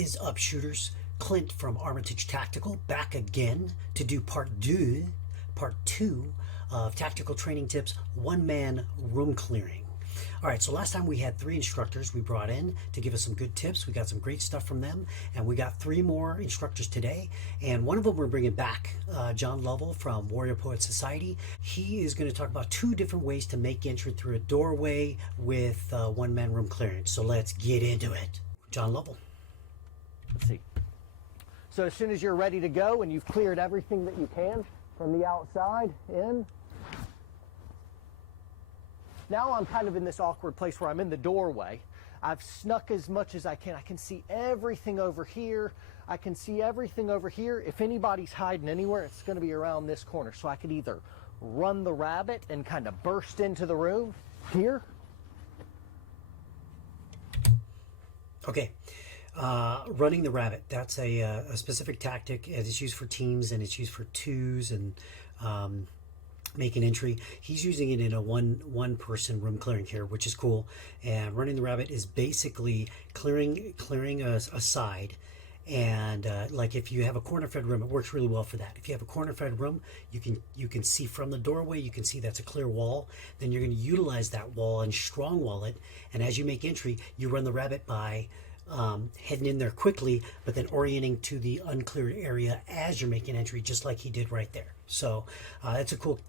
is up, shooters? Clint from Armitage Tactical back again to do part two of Tactical Training Tips one-man room clearing. All right, so last time we had 3 instructors we brought in to give us some good tips. We got some great stuff from them, and we got 3 more instructors today, and one of them we're bringing back, John Lovell from Warrior Poet Society. He is going to talk about 2 different ways to make entry through a doorway with one-man room clearance. So let's get into it. John Lovell. Let's see. So as soon as you're ready to go and you've cleared everything that you can from the outside in, now I'm kind of in this awkward place where I'm in the doorway. I've snuck as much as I can. I can see everything over here. I can see everything over here. If anybody's hiding anywhere, it's going to be around this corner. So I could either run the rabbit and kind of burst into the room here. Okay. Running the rabbit, that's a specific tactic, and it's used for teams and it's used for 2s and making entry. He's using it in a one person room clearing here, which is cool. And running the rabbit is basically clearing a side. And like if you have a corner fed room, it works really well for that. If you have a corner fed room, you can see from the doorway, you can see that's a clear wall. Then you're going to utilize that wall and strong wall it. And as you make entry, you run the rabbit by heading in there quickly, but then orienting to the uncleared area as you're making entry, just like he did right there. So that's a cool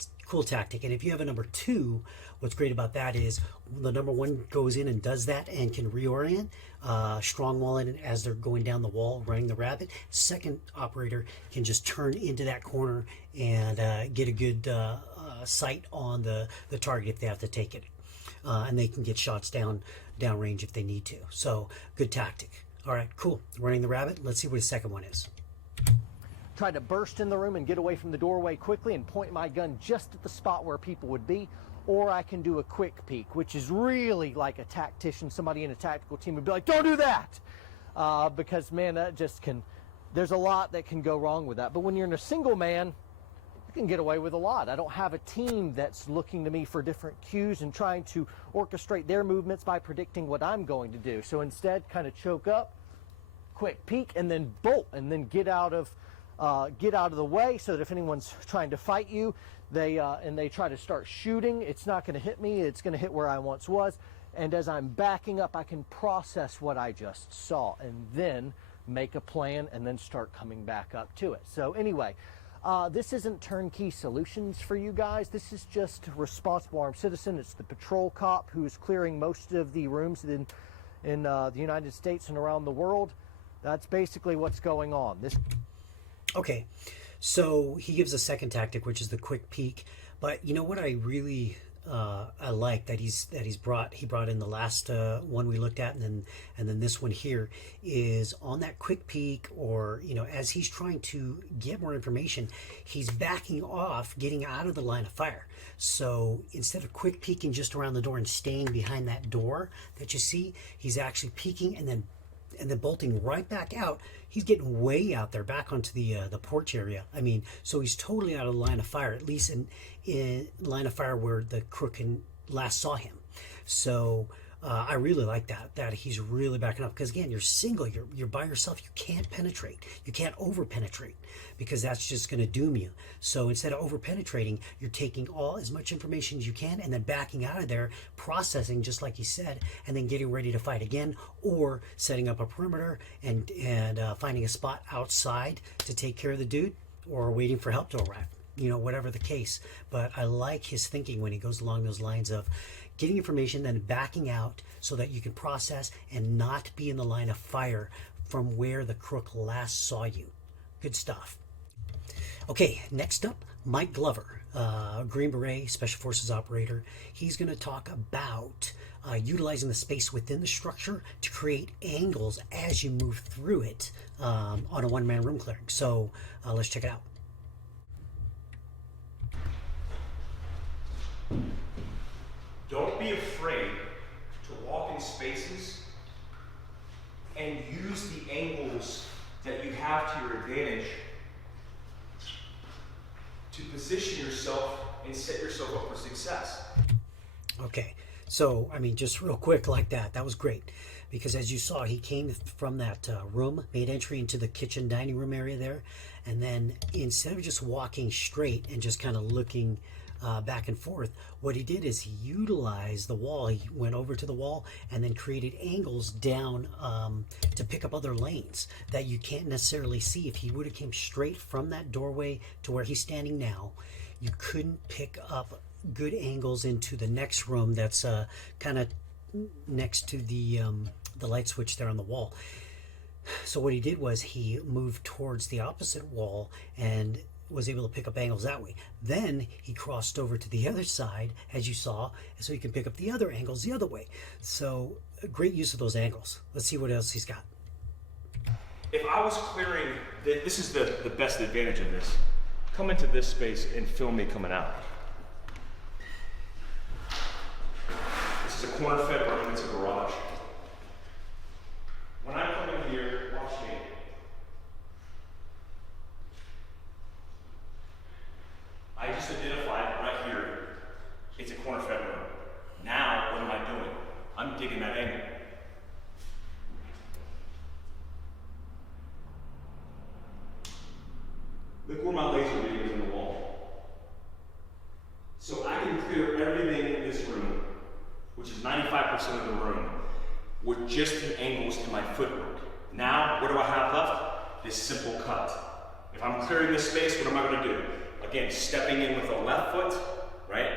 tactic. And if you have a number 2, what's great about that is the number 1 goes in and does that and can reorient, strong wall in as they're going down the wall, running the rabbit. Second operator can just turn into that corner and get a good sight on the target if they have to take it. And they can get shots downrange if they need to. So good tactic. All right, cool. Running the rabbit. Let's see what his second one is. Try to burst in the room and get away from the doorway quickly and point my gun just at the spot where people would be. Or I can do a quick peek, which is really like a tactician, somebody in a tactical team would be like, don't do that! Because, man, that just can, there's a lot that can go wrong with that. But when you're in a single man, you can get away with a lot. I don't have a team that's looking to me for different cues and trying to orchestrate their movements by predicting what I'm going to do. So instead, kind of choke up, quick peek, and then bolt, and then get out of the way so that if anyone's trying to fight you, they try to start shooting, it's not going to hit me, it's going to hit where I once was. And as I'm backing up, I can process what I just saw and then make a plan and then start coming back up to it. So anyway, this isn't turnkey solutions for you guys. This is just responsible armed citizen. It's the patrol cop who's clearing most of the rooms in the United States and around the world. That's basically what's going on. Okay, so he gives a second tactic, which is the quick peek. But you know what I really I like that he brought in the last one we looked at, and then this one here is on that quick peek, or as he's trying to get more information, he's backing off, getting out of the line of fire. So instead of quick peeking just around the door and staying behind that door that you see, he's actually peeking and then bolting right back out. He's getting way out there, back onto the porch area. I mean, so he's totally out of the line of fire, at least in line of fire where the crook last saw him. So I really like that he's really backing up, because again, you're single, you're by yourself, you can't penetrate, you can't over penetrate, because that's just going to doom you. So instead of over penetrating, you're taking as much information as you can and then backing out of there, processing just like you said, and then getting ready to fight again, or setting up a perimeter and finding a spot outside to take care of the dude, or waiting for help to arrive, whatever the case. But I like his thinking when he goes along those lines of getting information, then backing out so that you can process and not be in the line of fire from where the crook last saw you. Good stuff. Okay, next up, Mike Glover, Green Beret, Special Forces operator. He's going to talk about utilizing the space within the structure to create angles as you move through it on a one-man room clearing. So let's check it out. Don't be afraid to walk in spaces and use the angles that you have to your advantage to position yourself and set yourself up for success. Okay, so I mean, just real quick like that was great. because as you saw, he came from that room, made entry into the kitchen dining room area there, and then instead of just walking straight and just kind of looking back and forth, what he did is he utilized the wall. He went over to the wall and then created angles down to pick up other lanes that you can't necessarily see. If he would have came straight from that doorway to where he's standing now, you couldn't pick up good angles into the next room that's kind of next to the light switch there on the wall. So what he did was he moved towards the opposite wall and was able to pick up angles that way. Then he crossed over to the other side, as you saw, so he can pick up the other angles the other way. So great use of those angles. Let's see what else he's got. If I was clearing, this is the best advantage of this. Come into this space and film me coming out. This is a corner fed room, it's a garage. When I come in here, watch me. I just identified right here, it's a corner fed room. Now, what am I doing? I'm digging that angle. Look where my laser beam is in the wall. So I can clear everything in this room, which is 95% of the room, with just the angles in my footwork. Now, what do I have left? This simple cut. If I'm clearing this space, what am I going to do? Again, stepping in with the left foot, right?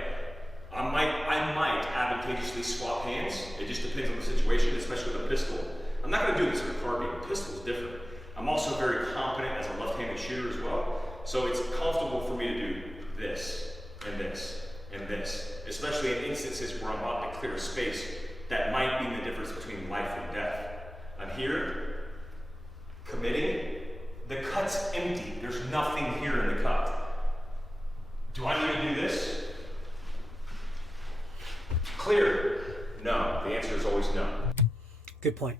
I might advantageously swap hands. It just depends on the situation, especially with a pistol. I'm not going to do this with a carbine. A pistol is different. I'm also very competent as a left-handed shooter as well. So it's comfortable for me to do this, and this, and this, especially in instances where I'm about to clear a space that might mean the difference between life and death. I'm here, committing. The cut's empty. There's nothing here in the cut. Do I need to do this? Clear? No. The answer is always no. Good point.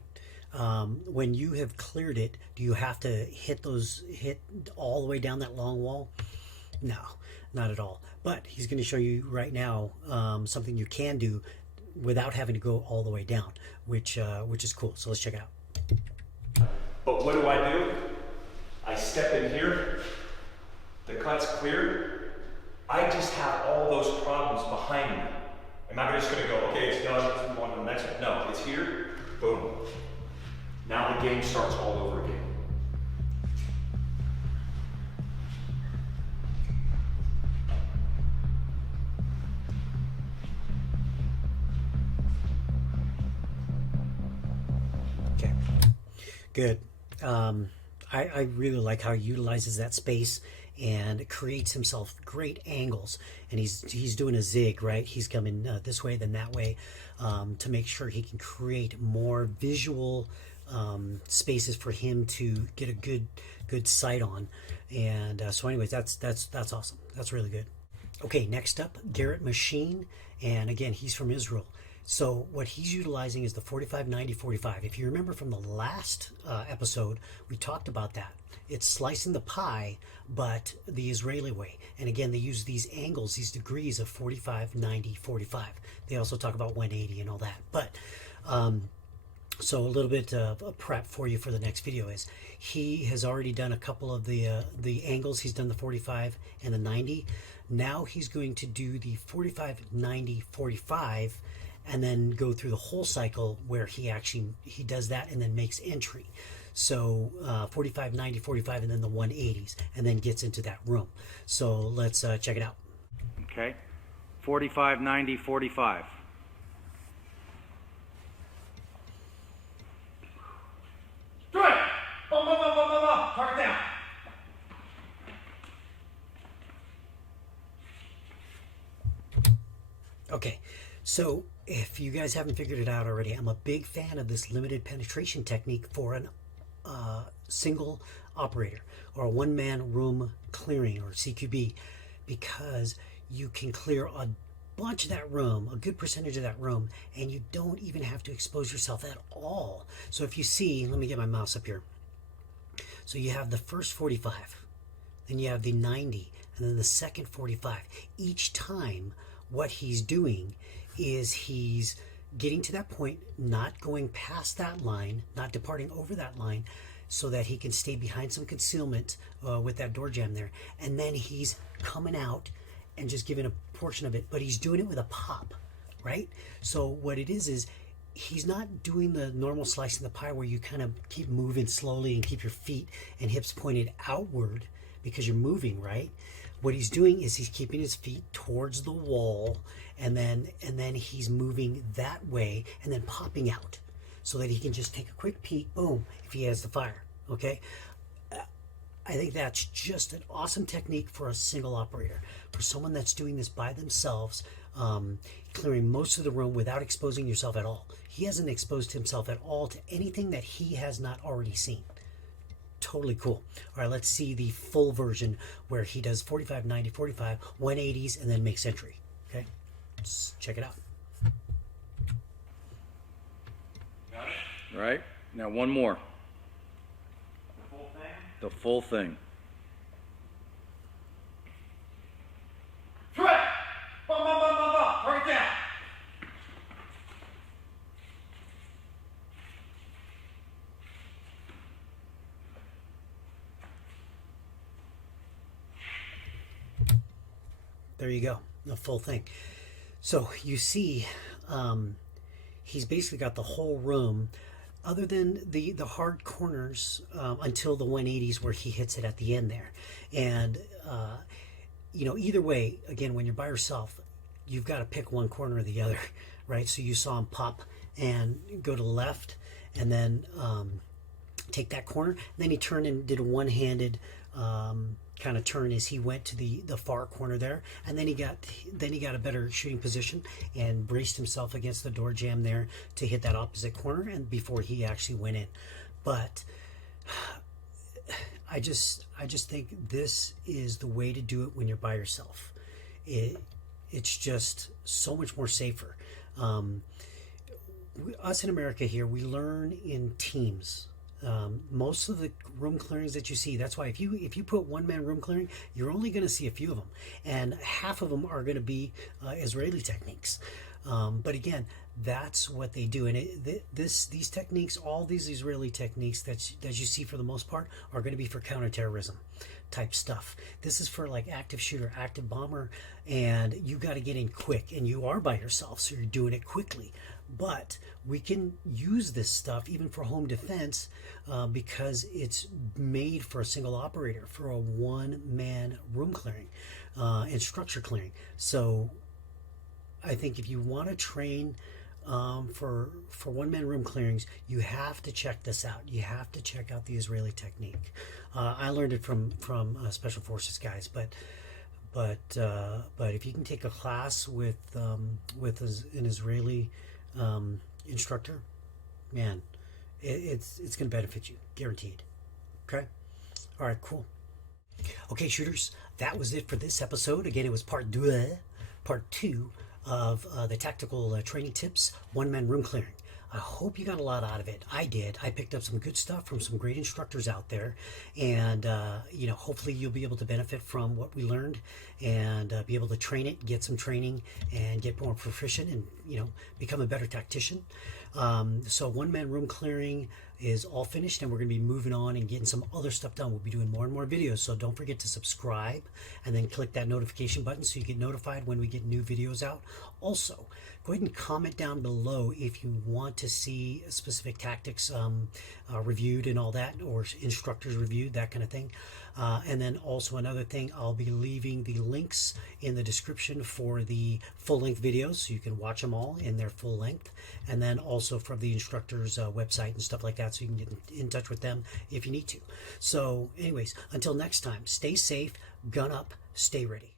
When you have cleared it, do you have to hit all the way down that long wall? No, not at all. But he's going to show you right now something you can do without having to go all the way down, which is cool. So let's check it out. But what do? I step in here. The cut's clear. I just have all those problems behind me. Am I just going to go, okay, it's done, let's move on to the next one? No, it's here. Boom. Now the game starts all over again. Okay, good. I really like how he utilizes that space and creates himself great angles. And he's doing a zig, right? He's coming this way, then that way, to make sure he can create more visual spaces for him to get a good sight on. And so anyways, that's awesome. That's really good. Okay, next up, Garrett Machine, and again, he's from Israel. So what he's utilizing is the 45-90-45. If you remember from the last episode, we talked about that. It's slicing the pie, but the Israeli way. And again, they use these angles, these degrees of 45-90-45. They also talk about 180 and all that. But so a little bit of a prep for you for the next video is he has already done a couple of the angles. He's done the 45 and the 90. Now he's going to do the 45-90-45 and then go through the whole cycle where he does that and then makes entry. So 45-90-45 and then the 180s and then gets into that room. So let's check it out. Okay, 45-90-45. Strike! Boom, boom, boom, boom, boom, boom. Target down. Okay, so if you guys haven't figured it out already, I'm a big fan of this limited penetration technique for an single operator or a one-man room clearing or CQB, because you can clear a bunch of that room, a good percentage of that room, and you don't even have to expose yourself at all. So if you see, let me get my mouse up here. So you have the first 45, then you have the 90, and then the second 45. Each time what he's doing is he's getting to that point, not going past that line, not departing over that line, so that he can stay behind some concealment with that door jamb there. And then he's coming out and just giving a portion of it, but he's doing it with a pop, right? So what it is he's not doing the normal slice in the pie where you kind of keep moving slowly and keep your feet and hips pointed outward because you're moving, right? What he's doing is he's keeping his feet towards the wall, and then he's moving that way and then popping out so that he can just take a quick peek, boom, if he has the fire, okay? I think that's just an awesome technique for a single operator. For someone that's doing this by themselves, clearing most of the room without exposing yourself at all. He hasn't exposed himself at all to anything that he has not already seen. Totally cool. All right, let's see the full version where he does 45, 90, 45, 180s, and then makes entry. Okay, let's check it out. Got it? All right, now one more. The full thing? The full thing. Right! Bum, bum, bum, bum, bum. Right down. There you go, the full thing. So you see, he's basically got the whole room, other than the hard corners until the 180s where he hits it at the end there. And you know, either way, again, when you're by yourself, you've got to pick one corner or the other, right? So you saw him pop and go to the left, and then take that corner. And then he turned and did a one-handed kind of turn as he went to the far corner there, and then he got a better shooting position and braced himself against the door jamb there to hit that opposite corner, and before he actually went in. But I just think this is the way to do it when you're by yourself. It's just so much more safer. Us in America here, we learn in teams. Most of the room clearings that you see, that's why if you put one-man room clearing, you're only going to see a few of them, and half of them are going to be Israeli techniques. But again, that's what they do, and these techniques, all these Israeli techniques that you see for the most part, are going to be for counterterrorism type stuff. This is for like active shooter, active bomber, and you got to get in quick, and you are by yourself, so you're doing it quickly. But we can use this stuff even for home defense because it's made for a single operator, for a one-man room clearing and structure clearing. So I think if you want to train for one-man room clearings, you have to check this out. You have to check out the Israeli technique. I learned it from Special Forces guys, but if you can take a class with an Israeli instructor, man, it's going to benefit you, guaranteed. Okay, all right, cool. Okay, shooters, that was it for this episode. Again, it was part two of the tactical training tips, one-man room clearing. I hope you got a lot out of it. I did. I picked up some good stuff from some great instructors out there, and you know, hopefully you'll be able to benefit from what we learned and be able to train it, get some training, and get more proficient, and you know, become a better tactician. So one-man room clearing is all finished, and we're going to be moving on and getting some other stuff done. We'll be doing more and more videos, so don't forget to subscribe and then click that notification button so you get notified when we get new videos out. Also, go ahead and comment down below if you want to see specific tactics reviewed and all that, or instructors reviewed, that kind of thing. And then also another thing, I'll be leaving the links in the description for the full-length videos so you can watch them all in their full length, and then also from the instructor's website and stuff like that, so you can get in touch with them if you need to. So anyways, until next time, stay safe, gun up, stay ready.